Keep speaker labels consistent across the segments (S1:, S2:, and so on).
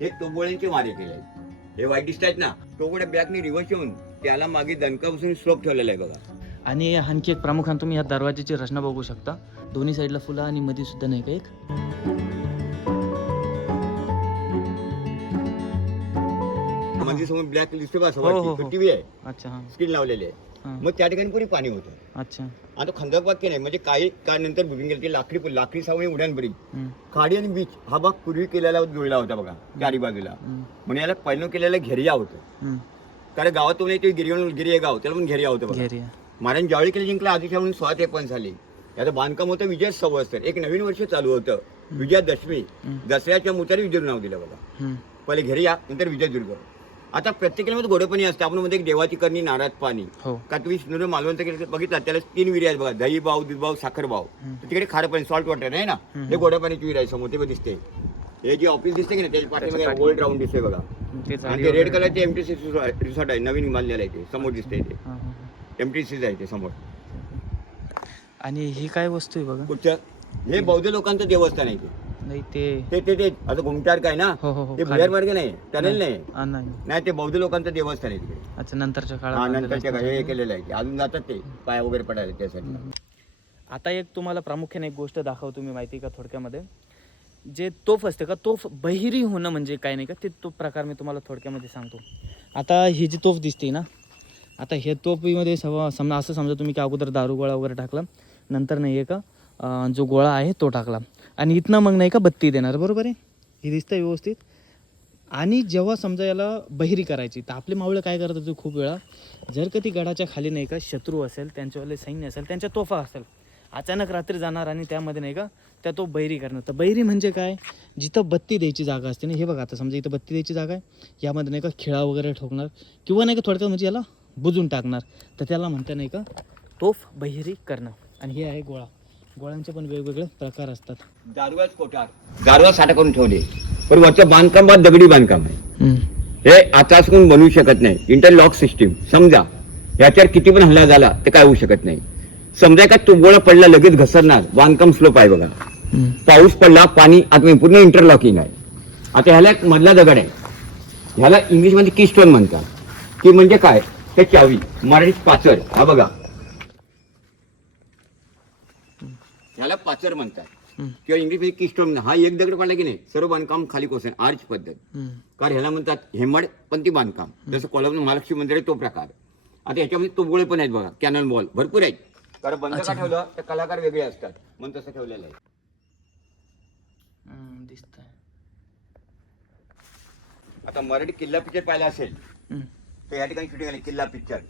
S1: हे तोबोळ्यांचे मारे केले हे वाईट दिसत आहेत ना. तोबोळ्या बॅगने रिव्हर्स येऊन त्याला मागे दणकापासून स्लोप ठेवलेला आहे बघा.
S2: आणि आणखी एक प्रामुख्याने तुम्ही या दरवाजाची रचना बघू शकता. दोन्ही साईडला फुलं आणि मध्ये सुद्धा नाही का एक?
S1: म्हणजे समोर ब्लॅक बा
S2: हो, हो, हो.
S1: टीव्ही आहे.
S2: अच्छा
S1: स्क्रीन लावलेली आहे. मग त्या ठिकाणी पुरी पाणी होतं?
S2: अच्छा.
S1: आता खंदक वाक्य नाही म्हणजे काही काळ नंतर बुजून गेले ते लाकडी लाकडी सावळी उड्यानबरी
S2: हम्म,
S1: खाडी आणि बीच हा भाग पूर्वी केलेला जुळला होता बघा चारी बाजूला. म्हणजे याला पहिलं केलेलं घेरिया होतं. कारण गावातून ते गिरी गिरी आहे गाव त्याला पण घेरिया होतं बघा. महाराज ज्यावेळी केलं जिंकला आदिशा म्हणून सोळा त्रेपन्न साली. याचं बांधकाम होतं विजय संवत्सर एक नवीन वर्ष चालू होतं. विजयादशमी. दसऱ्याच्या मुतारी विजय नाव दिलं बघा. पहिले घेरिया नंतर विजयदुर्ग. आता प्रत्येकामध्ये गोडेपणी असते. आपण एक देवाची करणी नाराज पाणी.
S2: हो.
S1: का तुम्ही सिंधुदुर्ग मालवंत केलं बघितलं त्याला तीन विहिरी आहेत बघा. दही बाव दुधबाव साखर बाव
S2: हम्म.
S1: तर तिकडे खारं पाणी सॉल्ट वॉटर आहे ना? हे गोड्या पाण्याची विहीर आहे समोर ते पण दिसते. हे जे ऑफिस दिसते की नाही त्याच्या पाठीमागे
S2: पाठी-
S1: गोल्ड राऊंड दिसते बघा. आणि ते रेड कलरचे एमटीसी रिसॉर्ट आहे नवीन बांधलेलं आहे ते. समोर दिसते ते.
S2: हां.
S1: एमटीसीच आहे ते समोर.
S2: आणि ही काय वस्तू आहे बघा?
S1: कुठचं? हे बौद्ध लोकांचं देवस्थान आहे ते.
S2: नाही ते
S1: ते ते ते आता घुमटार काय ना?
S2: हो हो हो
S1: ते
S2: खाली.
S1: भुयार मार्ग नाही टनेल नाही.
S2: हा, नाही
S1: नाही. ते बौद्ध लोकांचं देवस्थान आहे तिकडे.
S2: अच्छा नंतरच्या
S1: हा
S2: काळात
S1: हे. केलेलं आहे. ते. अजून जातात ते पाया वगैरे पडायला त्यासाठी.
S2: आता एक तुम्हाला प्रामुख्याने एक गोष्ट दाखवतो मी माहिती का थोडक्यामध्ये? जे तोफ असते का तोफ बहिरी होणं म्हणजे काय नाही का ते तो प्रकार मी तुम्हाला थोडक्यामध्ये सांगतो. आता ही जी तोफ दिसते ना आता हे तोफीमध्ये सव समजा असं समजा तुम्ही की अगोदर दारू गोळा वगैरे टाकला नंतर नाही आहे का? जो गोळा आहे तो टाकला. आणि इथनं मग नाही का बत्ती देणार बरोबर आहे? ही दिसतं व्यवस्थित. आणि जेव्हा समजा याला बहिरी करायची तर आपले मावळे काय करतात ते खूप वेळा? जर का ती गडाच्या खाली नाही का शत्रू असेल त्यांच्यावाले सैन्य असेल त्यांच्या तोफा असेल अचानक रात्री जाणार आणि त्यामध्ये नाही का त्या तो बहिरी करणार. तर बहिरी म्हणजे काय? जिथं बत्ती द्यायची जागा असते ना हे बघा आता समजा इथं बत्ती द्यायची जागा आहे यामध्ये नाही का खिळा वगैरे ठोकणार किंवा नाही का थोडक्यात म्हणजे याला बुजून टाकणार. तर त्याला म्हणतं नाही का तोफ बहिरी करणं. आणि हे आहे गोळा. गोळ्यांचे पण वेगवेगळे प्रकार असतात.
S1: दारुवाच कोठार. दारुवा साठा करून ठेवले. पण वरचं बांधकाम दगडी बांधकाम आहे. हे आता करून बनवू शकत नाही. इंटरलॉक सिस्टीम समजा. याच्यावर किती पण हल्ला झाला ते काय होऊ शकत नाही. समजा का तुंबोळा पडला लगेच घसरणार. बांधकाम स्लोप आहे बघा. पाऊस पडला पाणी आता पूर्ण इंटरलॉकिंग आहे. आता ह्याला एक मधला दगड आहे. ह्याला इंग्लिशमध्ये की स्टोन म्हणतात. की म्हणजे काय? ते चावी. मराठीत पाचर हा बघा. ह्याला पाचर म्हणतात. किंवा इंग्लिश की स्टोन हा एक दगड पडला की नाही सर्व बांधकाम खाली कोसळ आर्च पद्धत. कारण ह्याला म्हणतात हेमड पण ती बांधकाम. जसं कोल्हापूर महालक्ष्मी मंदिर आहे तो प्रकार. आता ह्याच्यामध्ये तोबोळे पण आहेत बघा कॅनन बॉल भरपूर आहेत. कारण बंद का ठेवलं तर कलाकार वेगळे असतात. म्हणून तसं ठेवलेलं आहे.
S2: दिसत
S1: आता मराठी किल्ला पिक्चर पाहिला असेल तर या ठिकाणी शूटिंग आली किल्ला पिक्चर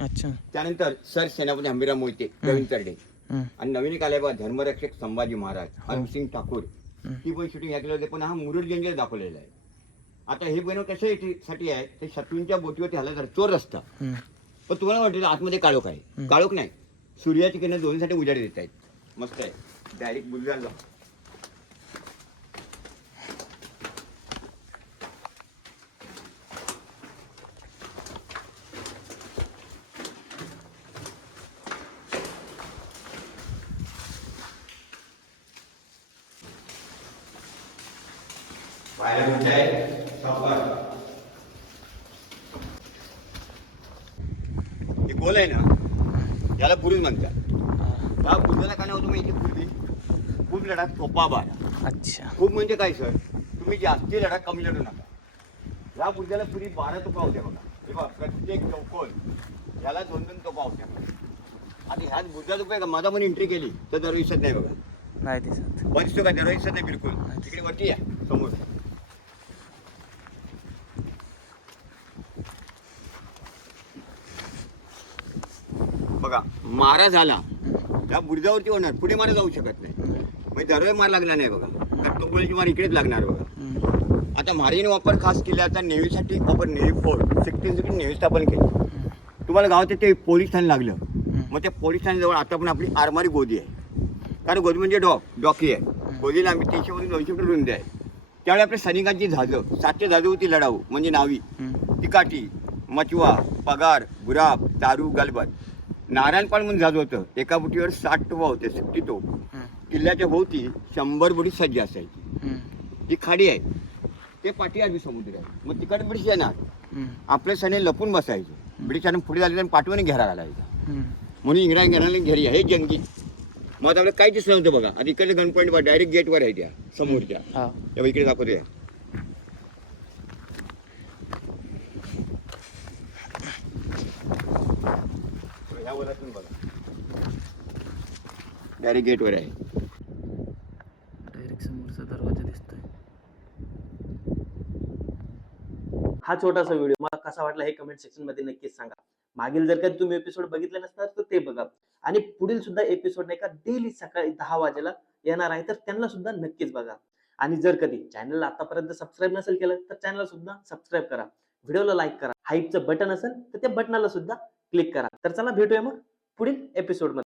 S2: अच्छा.
S1: त्यानंतर सर सेनापती हंबीराव मोहिते प्रवीण तरडे. आणि नवीन एक आले बघा धर्मरक्षक संभाजी महाराज हरसिंग ठाकूर. ही पण शूटिंग या केलं होते पण हा मुरुड गंजेल दाखवलेला आहे. आता हे बनव कशासाठी आहे ते शत्रूंच्या बोटीवरती हल्ला तर चोर रस्ता. पण तुम्हाला वाटतं आतमध्ये काळोख आहे? काळोख नाही. सूर्याची किरण दोन्हीसाठी उजाड देत आहेत. मस्त आहे. डायरेक्ट बुलगाला पाहायला मोठं आहे शॉपर हे गोल आहे ना याला बुरुज म्हणतात. या बुरुजाला काय तुम्ही? इथे पूर्वी खूप लढा सोपा बारा.
S2: अच्छा.
S1: खूप म्हणजे काय सर तुम्ही जास्ती लढा कमी लढू नका. या बुरुजाला पुरी बारा तोफा होत्या बघा. हे बघा प्रत्येक चौकोन याला दोन दोन तोफा होत्या. आता ह्याच बुरुजात उपयोग माझा पण एंट्री केली तर दर दिसत नाही बघा.
S2: नाही दिसत.
S1: दिसतो का दर दिसत नाही बिलकुल. तिकडे वरती या समोर. बघा मारा झाला. त्या बुरजावरती होणार पुढे मारा जाऊ शकत नाही. म्हणजे दरवेळी मार लागला नाही बघा. तर तोबळीची मार इकडेच लागणार बघा. आता महाराजांनी वापर खास केल्याचा नेव्हीसाठी वापर navy fort sixteen sixteen navy स्थापन केली. तुम्हाला गावात ते पोलीस ठाणे लागलं. मग त्या पोलीस ठाण्याजवळ आता पण आपली आरमारी गोदी आहे. कारण गोदी म्हणजे डॉक डॉकी आहे. गोदीला आम्ही तीनशे मधून दोनशे फूट रुंदी आहे. त्यावेळी आपल्या सैनिकांची झाजं सातशे झाजं होती लढाऊ म्हणजे नावी. तिकाटी मचवा पगार गुराब दारू गलबत. नारायणपाल म्हणून झाज होतं. एका बुटीवर साठ तोफा होते सिफ्टी तोफ किल्ल्याच्या भोवती शंभर बुटी सज्ज असायची. जी खाडी आहे. ते पाठी आरबी समुद्र आहे. मग तिकडे ब्रिटिश येणार. आपले सैन्य लपून बसायचे. ब्रिटिशांना पुढे झाले आणि पाठवून घेरा घालायचा. म्हणून इंग्रज घेणार घरी हे जंगी. मग आपल्याला काय दिसलं नव्हतं बघा. आता इकडे पॉईंट डायरेक्ट गेटवर आहे त्या. समोरच्या.
S3: हा.
S1: इकडे दाखवतोय. वरातून बघा. डायरेक्ट गेटवर आहे.
S3: डायरेक्ट समोरचा दरवाजा दिसतोय. हा छोटासा व्हिडिओ मला कसा वाटला हे कमेंट सेक्शनमध्ये नक्कीच सांगा. मागील जर कधी तुम्ही एपिसोड बघितले नसणार तर ते बघा. आणि पुढील सुद्धा एपिसोड नाही का डेली सकाळी दहा वाजेला येणार आहे तर त्यांना सुद्धा नक्कीच बघा. आणि जर कधी चॅनलला आतापर्यंत सबस्क्राईब नसेल केलं तर चॅनलला सुद्धा सबस्क्राईब करा. व्हिडिओला लाईक करा. हाईपचं बटन असेल तर त्या बटनाला सुद्धा क्लिक करा. तर चला भेटूया मग पुढील एपिसोडमध्ये